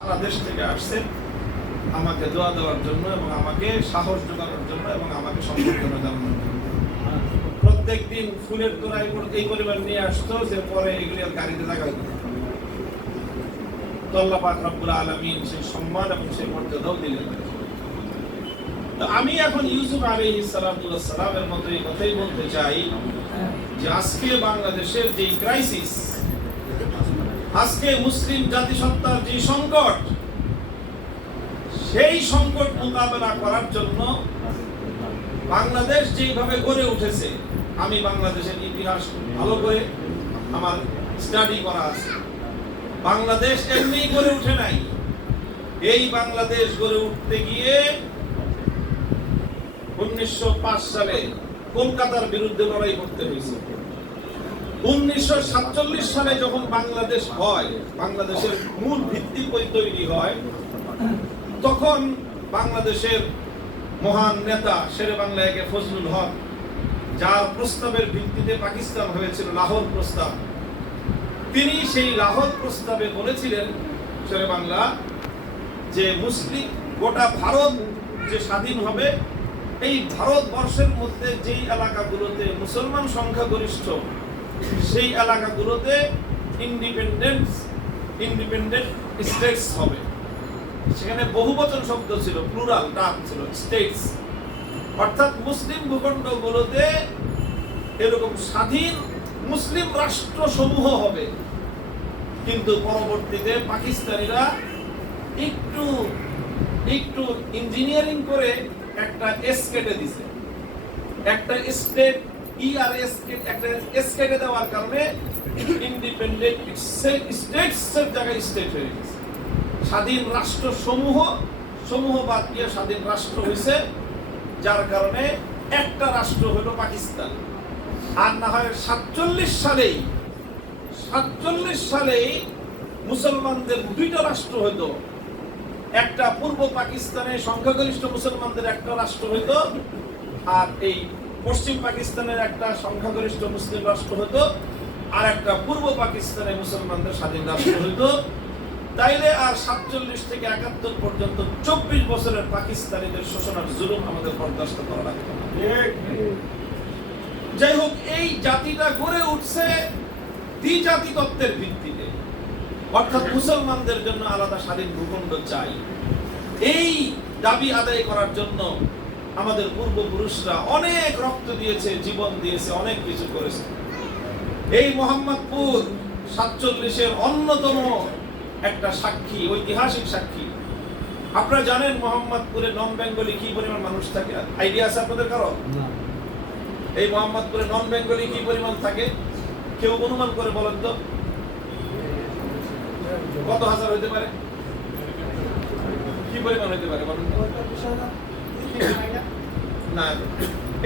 সারা দেশ থেকে আসছেন আমাকে দোয়া দেওয়ার জন্য এবং আমাকে সাহস জোগানোর জন্য এবং আমাকে জানানোর জন্য। প্রত্যেক দিন ফুলের করে- এই পরিবার নিয়ে আসতো যে পরে এগুলি আর গাড়িতে রব্বুল আলামিন সম্মান এবং মর্যাদাও দিলেন। তো আমি এখন ইউসুফ আলাইহিস সালাতুল্লাহ সালামের মতো এই কথাই বলতে চাই যে আজকে বাংলাদেশের যে ক্রাইসিস আজকে মুসলিম জাতিসত্তার যে সংকট, সেই সংকট মোকাবেলা করার জন্য বাংলাদেশ যেভাবে গড়ে উঠেছে, আমি বাংলাদেশের ইতিহাস ভালো করে আমার স্টাডি করা আছে। বাংলাদেশ এমনি গড়ে উঠে নাই। এই বাংলাদেশ গড়ে উঠতে গিয়ে উনিশশো পাঁচ সালে কলকাতার বিরুদ্ধে লড়াই করতে হয়েছে। উনিশশো সাতচল্লিশ সালে যখন বাংলাদেশ হয়, বাংলাদেশের মূল ভিত্তি বই তৈরি হয়, তখন বাংলাদেশের মহান নেতা শেরে ফজলুল হক প্রস্তাবের ভিত্তিতে পাকিস্তান হয়েছিল লাহোর প্রস্তাব। তিনি সেই লাহোর প্রস্তাবে বলেছিলেন শেরে বাংলা, যে মুসলিম গোটা ভারত যে স্বাধীন হবে, এই ভারতবর্ষের মধ্যে যেই এলাকাগুলোতে মুসলমান সংখ্যাগরিষ্ঠ সেই এলাকাগুলোতে ইন্ডিপেন্ডেন্স ইন্ডিপেন্ডেন্ট স্টেটস হবে। সেখানে বহুবচন শব্দ ছিল প্লুরাল টার্ম ছিল স্টেটস অর্থাৎ মুসলিম ভূখণ্ডগুলোতে এরকম স্বাধীন মুসলিম রাষ্ট্র সমূহ হবে। কিন্তু পরবর্তীতে পাকিস্তানিরা একটু একটু ইঞ্জিনিয়ারিং করে একটা এস কেটে দিছে। একটা স্টেট ইআরএস একটা এস কেটে দেওয়ার কারণে ইন্ডিপেন্ডেন্ট স্টেটস এর জায়গায় স্টেট হয়ে গেছে। স্বাধীন রাষ্ট্র সমূহ সমূহ বাদ দিয়ে স্বাধীন রাষ্ট্র হয়েছে যার কারণে একটা রাষ্ট্র হলো পাকিস্তান। আর না হয় সাতচল্লিশ সালেই সাতচল্লিশ সালেই মুসলমানদের দুইটা রাষ্ট্র হইতো। একটা পূর্ব পাকিস্তানে সংখ্যাগরিষ্ঠ মুসলমানদের একটা রাষ্ট্র হইতো, আর এই পশ্চিম পাকিস্তানের একটা সংখ্যাগরিষ্ঠ মুসলিম রাষ্ট্র হতো, আর একটা পূর্ব পাকিস্তানে মুসলমানদের স্বাধীন রাষ্ট্র হইতো তাইলে আর সাতচল্লিশ থেকে একাত্তর পর্যন্ত চব্বিশ বছরের পাকিস্তানিদের শোষণ আর জুলুম আমাদের বরদাস্ত করা লাগতো যাই হোক, এই জাতিটা গড়ে উঠছে দ্বিজাতি তত্ত্বের ভিত্তিতে। অর্থাৎ মুসলমানদের জন্য আলাদা স্বাধীন ভূখণ্ড চাই। এই দাবি আদায় করার জন্য আমাদের পূর্বপুরুষরা অনেক রক্ত দিয়েছে জীবন দিয়েছে অনেক কিছু করেছে। এই মোহাম্মদপুর সাতচল্লিশের অন্যতম একটা সাক্ষী ঐতিহাসিক সাক্ষী। আপনারা জানেন মোহাম্মদপুরে নন বেঙ্গলি কি পরিমাণ মানুষ থাকে? আইডিয়া আছে আপনাদের কারও? এই মোহাম্মদপুরে নন বেঙ্গলি কি পরিমাণ থাকে? কেউ অনুমান করে বলেন তো। কত হাজার হইতে পারে? কি পরিমাণ হইতে পারে বলেন তো? না,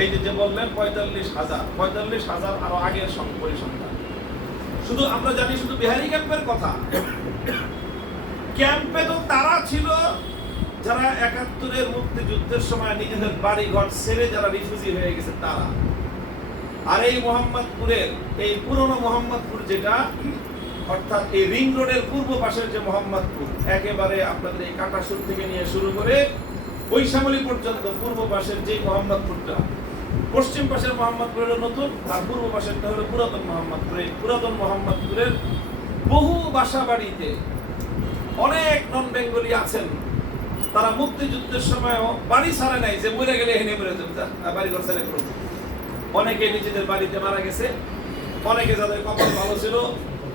এই যে বললেন পঁয়তাল্লিশ হাজার পঁয়তাল্লিশ হাজার আরও আগের শুধু আমরা জানি শুধু বিহারি ক্যাম্পের কথা। ক্যাম্পে তো তারা ছিল, যারা একাত্তরের মুক্তিযুদ্ধের সময় নিজেদের বাড়ি ঘর ছেড়ে যারা রিফিউজি হয়ে গেছে তারা। আর এই মোহাম্মদপুরের, এই পুরনো মোহাম্মদপুর যেটা, অর্থাৎ এই রিং রোডের পূর্ব পাশের যে মোহাম্মদপুর, একেবারে আপনাদের এই কাটাসুর থেকে নিয়ে শুরু করে বৈশামলী পর্যন্ত পূর্ব পাশের যে মোহাম্মদপুরটা, পশ্চিম পাশের মোহাম্মদপুর হলো নতুন, আর পূর্ব পাশেরটা হলো পুরাতন মোহাম্মদপুর। পুরাতন মোহাম্মদপুরের বহু বাসা বাড়িতে অনেক নন বেঙ্গলি আছেন। তারা মুক্তিযুদ্ধের সময়ও বাড়ি ছাড়ে নাই যে মরে গেলে এখানে মরে যাবে। বাড়ি ঘর ছেড়ে করতে অনেকে নিজেদের বাড়িতে মারা গেছে। অনেকে যাদের কপাল ভালো ছিল,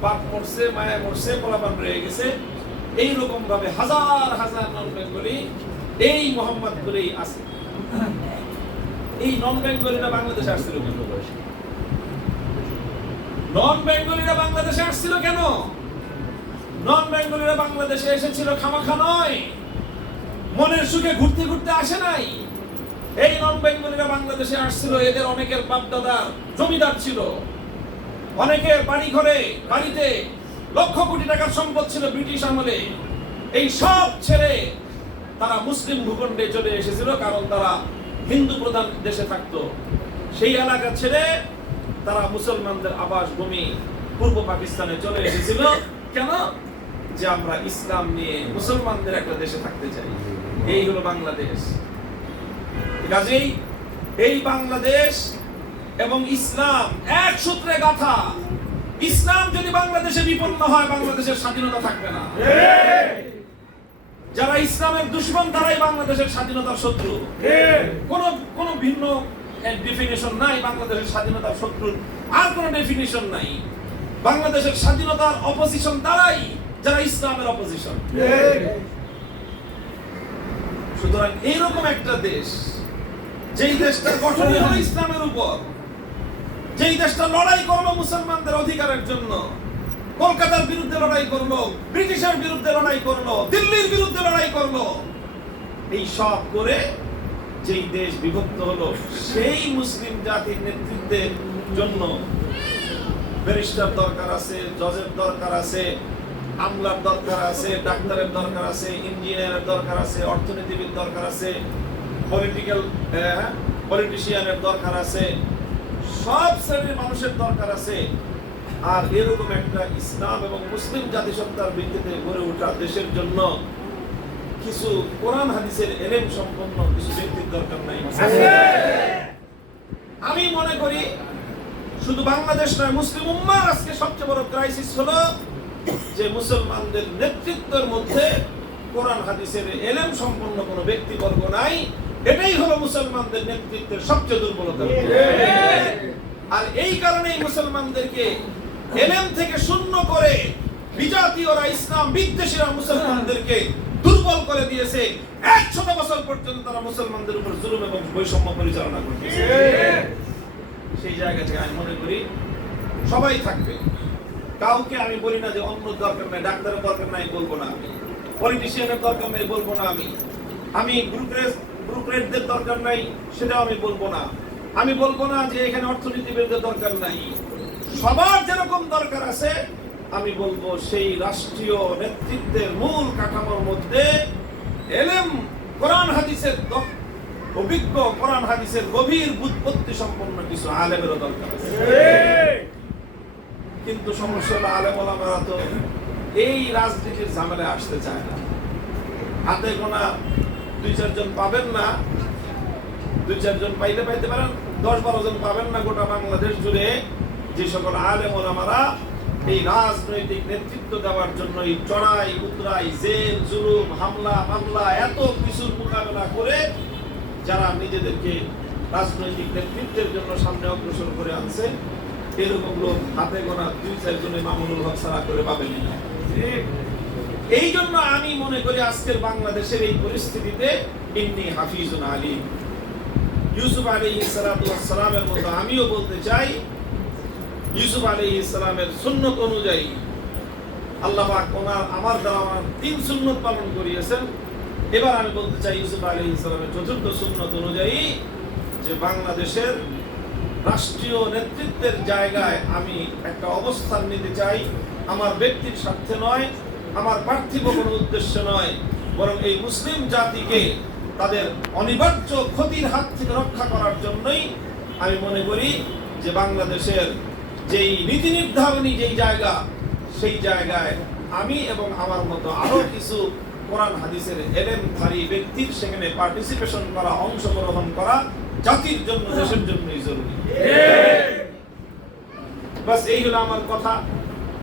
বাপ মরছে, মায়া মরছে, পোলাপান রয়ে গেছে। এই রকম ভাবে হাজার হাজার নন বেঙ্গলি এই মোহাম্মদপুরেই আছে। এই নন বেঙ্গলিরা বাংলাদেশে আসছিল কেন? নন বেঙ্গলিরা বাংলাদেশে আসছিল কেন? নন বেঙ্গলিরা বাংলাদেশে এসেছিল খামাখা নয়। মনের সুখে ঘুরতে ঘুরতে আসে নাই। এই নন বেঙ্গলিরা বাংলাদেশে আসছিল, এদের অনেকের বাপ দাদা জমিদার ছিল। অনেকের বাড়ি ঘরে বাড়িতে লক্ষ কোটি টাকার সম্পদ ছিল ব্রিটিশ আমলে। এই সব ছেড়ে তারা মুসলিম ভূখণ্ডে চলে এসেছিল কারণ তারা হিন্দু প্রধান দেশে থাকতো। সেই এলাকা ছেড়ে তারা মুসলমানদের আবাস ভূমি পূর্ব পাকিস্তানে চলে এসেছিল। কেন? যে আমরা ইসলাম নিয়ে মুসলমানদের একটা দেশে থাকতে চাই। এই হলো বাংলাদেশ। কাজেই এই বাংলাদেশ এবং ইসলাম এক সূত্রে গাথা। ইসলাম যদি বাংলাদেশে বিপন্ন হয়, বাংলাদেশের স্বাধীনতা থাকবে না। যারা ইসলামের দুশ্মন তারাই বাংলাদেশের স্বাধীনতার শত্রু। কোন কোন ভিন্ন ডেফিনেশন নাই বাংলাদেশের স্বাধীনতার শত্রুর। আর কোন ডেফিনেশন নাই। বাংলাদেশের স্বাধীনতার অপোজিশন তারাই যারা ইসলামের অপোজিশন সুতরাং এইরকম একটা দেশ যেই দেশটার গঠনই হলো ইসলামের উপর যেই দেশটা লড়াই করল মুসলমানদের অধিকারের জন্য কলকাতার বিরুদ্ধে লড়াই করল, ব্রিটিশের বিরুদ্ধে লড়াই করল, দিল্লির বিরুদ্ধে লড়াই করল। এই সব করে যেই দেশ বিভক্ত হলো, সেই মুসলিম জাতির নেতৃত্বের জন্য ব্যারিস্টার দরকার আছে, জজের দরকার আছে, আমলার দরকার আছে, ডাক্তারের দরকার আছে, ইঞ্জিনিয়ারের দরকার আছে, অর্থনীতিবিদ দরকার আছে পলিটিক্যাল পলিটিশিয়ানের দরকার আছে, সব শ্রেণির মানুষের দরকার আছে। আর এরকম একটা ইসলাম এবং মুসলিম জাতিসত্তার ভিত্তিতে গড়ে ওঠা দেশের জন্য কিছু কোরআন হাদিসের এলেম সম্পন্ন কিছু ব্যক্তির দরকার নাই। আমি মনে করি শুধু বাংলাদেশ নয় মুসলিম উম্মার আজকে সবচেয়ে বড় ক্রাইসিস হলো যে মুসলমানদের নেতৃত্বের মধ্যে কোরআন হাদিসের এলেম সম্পন্ন কোনো ব্যক্তিবর্গ নাই। এটাই হলো মুসলমানদের নেতৃত্বের সবচেয়ে দুর্বলতা। আর এই কারণেই মুসলমানদেরকে এলেম থেকে শূন্য করে বিজাতীয়রা ইসলাম বিদ্বেষীরা মুসলমানদেরকে দুর্বল করে দিয়েছে। একশত বছর পর্যন্ত তারা মুসলমানদের উপর জুলুম এবং বৈষম্য পরিচালনা করতেছে। সেই জায়গা থেকে আমি মনে করি সবাই থাকবে। কাউকে আমি বলি না যে অন্য দরকার নাই, ডাক্তারের দরকার নাই, বলব না আমি। পলিটিশিয়ানের দরকার নাই, বলব না আমি। আমি গ্রুপের গ্রুপেরদের দরকার নাই, সেটাও আমি বলব না। আমি বলব না যে এখানে অর্থনীতিবিদদের দরকার নাই। সবার যেরকম দরকার আছে, আমি বলব সেই রাষ্ট্রীয় নেতৃত্বের মূল কাঠামোর মধ্যে এলেম, কোরআন হাদিসের অভিজ্ঞ কোরআন হাদিসের গভীর বুৎপত্তি সম্পন্ন কিছু আলেমেরও দরকার আছে। কিন্তু সমস্যা হলো আলেম তো এই রাজনীতির ঝামেলায় আসতে চায় না। হাতে গোনা দুই চারজন পাবেন না, দুই চারজন পাইলে পাইতে পারেন, দশ বারো জন পাবেন না গোটা বাংলাদেশ জুড়ে। যে সকল আলেম ওলামারা এই রাজনৈতিক নেতৃত্ব দেওয়ার জন্য এই চড়াই, উতরাই, জেল, জুলুম, হামলা, মামলা, এত কিছুর মোকাবেলা করে যারা নিজেদেরকে রাজনৈতিক নেতৃত্বের জন্য সামনে অগ্রসর করে আনছে, এরকম লোক হাতে গোনা দুই চারজনে মামুনুল হক ছাড়া করে পাবেন না। এই জন্য আমি মনে করি আজকের বাংলাদেশের এই পরিস্থিতিতে ইন্নি হাফিজুন আলী ইউসুফ আলী সালামের মতো আমিও বলতে চাই ইউসুফ আলী ইসলামের সুন্নত অনুযায়ী আল্লাহ ওনার আমার দ্বারা তিন সুন্নত পালন করিয়েছেন। এবার আমি বলতে চাই ইউসুফ আলী ইসলামের চতুর্থ সুন্নত অনুযায়ী যে বাংলাদেশের রাষ্ট্রীয় নেতৃত্বের জায়গায় আমি একটা অবস্থান নিতে চাই। আমার ব্যক্তির স্বার্থে নয়, আমার পার্থিব কোনো উদ্দেশ্য নয়, বরং এই মুসলিম জাতিকে তাদের অনিবার্য ক্ষতির হাত থেকে রক্ষা করার জন্যই আমি মনে করি যে বাংলাদেশের যেই নীতি নির্ধারণী যেই জায়গা সেই জায়গায় আমি এবং আমার মতো আরও কিছু কোরআন হাদিসের এলেমধারী ব্যক্তির সেখানে পার্টিসিপেশন করা অংশগ্রহণ করা জাতির জন্য দেশের জন্যই জরুরি। বাস এই হলো আমার কথা।